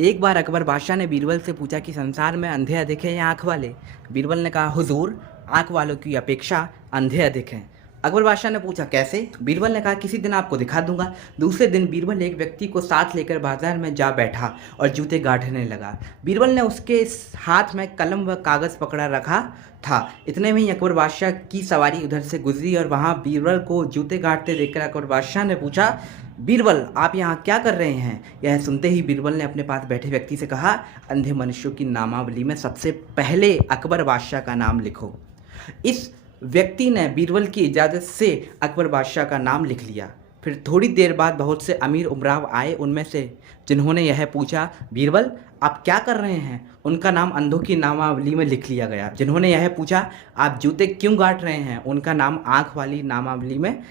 एक बार अकबर बादशाह ने बीरबल से पूछा कि संसार में अंधे अधिक हैं या आँख वाले। बीरबल ने कहा, हुजूर, आँख वालों की अपेक्षा अंधे अधिक हैं। अकबर बादशाह ने पूछा, कैसे? बीरबल ने कहा, किसी दिन आपको दिखा दूंगा। दूसरे दिन बीरबल एक व्यक्ति को साथ लेकर बाजार में जा बैठा और जूते गाढ़ने लगा। बीरबल ने उसके हाथ में कलम व कागज़ पकड़ा रखा था। इतने में ही अकबर बादशाह की सवारी उधर से गुजरी और वहाँ बीरबल को जूते गाढ़ते देखकर अकबर बादशाह ने पूछा, बीरबल, आप यहाँ क्या कर रहे हैं? यह सुनते ही बीरबल ने अपने पास बैठे व्यक्ति से कहा, अंधे मनुष्यों की नामावली में सबसे पहले अकबर बादशाह का नाम लिखो। इस व्यक्ति ने बीरबल की इजाज़त से अकबर बादशाह का नाम लिख लिया। फिर थोड़ी देर बाद बहुत से अमीर उमराव आए। उनमें से जिन्होंने यह पूछा, बीरबल, आप क्या कर रहे हैं? उनका नाम अंधों की नामावली में लिख लिया गया। जिन्होंने यह पूछा, आप जूते क्यों गाँठ रहे हैं? उनका नाम आँख वाली नामावली में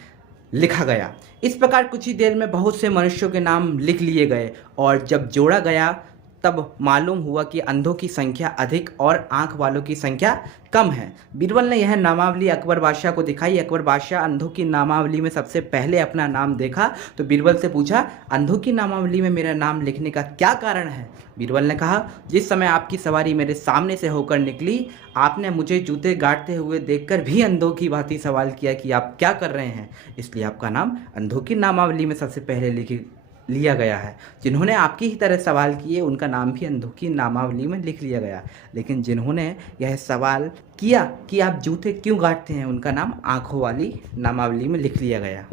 लिखा गया। इस प्रकार कुछ ही देर में बहुत से मनुष्यों के नाम लिख लिए गए और जब जोड़ा गया तब मालूम हुआ कि अंधों की संख्या अधिक और आंख वालों की संख्या कम है। बीरबल ने यह नामावली अकबर बादशाह को दिखाई। अकबर बादशाह अंधों की नामावली में सबसे पहले अपना नाम देखा तो बीरबल से पूछा, अंधों की नामावली में मेरा नाम लिखने का क्या कारण है? बीरबल ने कहा, जिस समय आपकी सवारी मेरे सामने से होकर निकली, आपने मुझे जूते गाड़ते हुए देखकर भी अंधों की भांति सवाल किया कि आप क्या कर रहे हैं, इसलिए आपका नाम अंधों की नामावली में सबसे पहले लिया गया है। जिन्होंने आपकी ही तरह सवाल किए उनका नाम भी अंधों की नामावली में लिख लिया गया, लेकिन जिन्होंने यह सवाल किया कि आप जूते क्यों गाड़ते हैं, उनका नाम आँखों वाली नामावली में लिख लिया गया।